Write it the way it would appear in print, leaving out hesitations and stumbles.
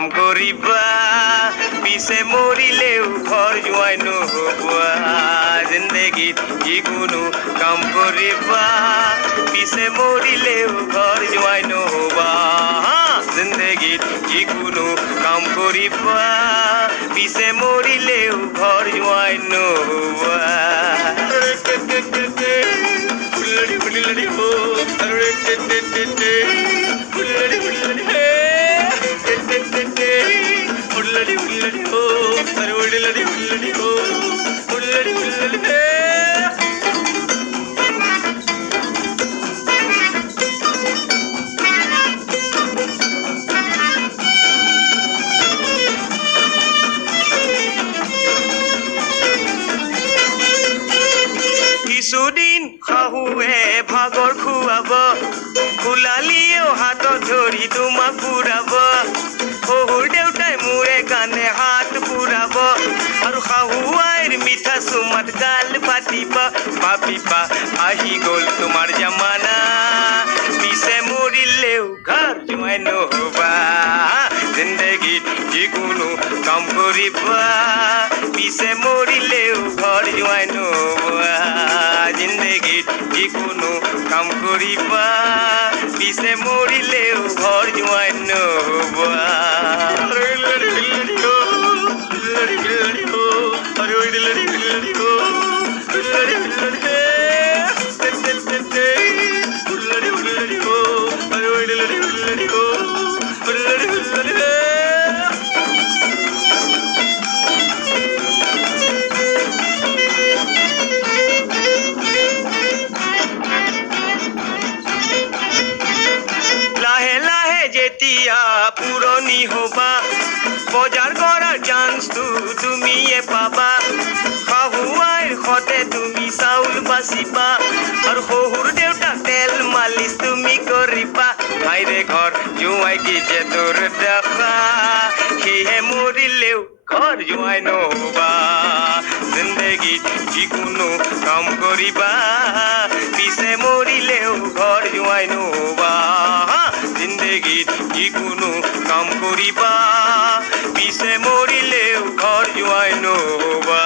কাম কৰিবা পিছে মৰিলেও ঘৰ জোৱাই নহবা জিন্দগীত যিকোনো কাম কৰিবা পিছে মৰিলেও ঘৰ জোৱাই নহবা জিন্দগীত যিকোনো কাম কৰিবা পিছে মৰিলেও ঘৰ জোৱাই নহবা কিছুদিন শাহুৱে ভাগৰ খুৱাব ফুলালিয়েও হাতত ধৰি তোমাক ফুৰাব শহুৰ দেউতাই মূৰে কাণে হাত ফুৰাব আৰু শাহু আইৰ মিঠা চুমাত গাল পাতিব ভাবিবা আহি গ'ল তোমাৰ জামানা পিছে মৰিলেও ঘৰ জোৱাই নহবা জিন্দগীত যিকোনো কাম কৰিবা পিছে মৰিলেও ঘৰ জোৱাই নহবা জিন্দগীত যিকোনো কাম কৰিবা পিছে মৰিলেও ঘৰ জোৱাই নহবা যেতিয়া পুৰণি হবা বজাৰ কৰাৰ চান্সটো তুমিয়ে পাবা শাহু আইৰ সতে তুমি চাউল বাচিবা আৰু শহুৰ দেউতাক তেল মালিচ তুমি কৰিবা ভাইৰে ঘৰ জোৱাই কি যে তোৰ দেখা সেয়ে মৰিলেও ঘৰ জোৱাই নহবা জিন্দগীত যিকোনো কাম কৰিবা পিছে মৰিলেও ঘৰ জোৱাই নহবা জিন্দগীত যিকোনো কাম কৰিবা পিছে মৰিলেও ঘৰ জোৱাই নহবা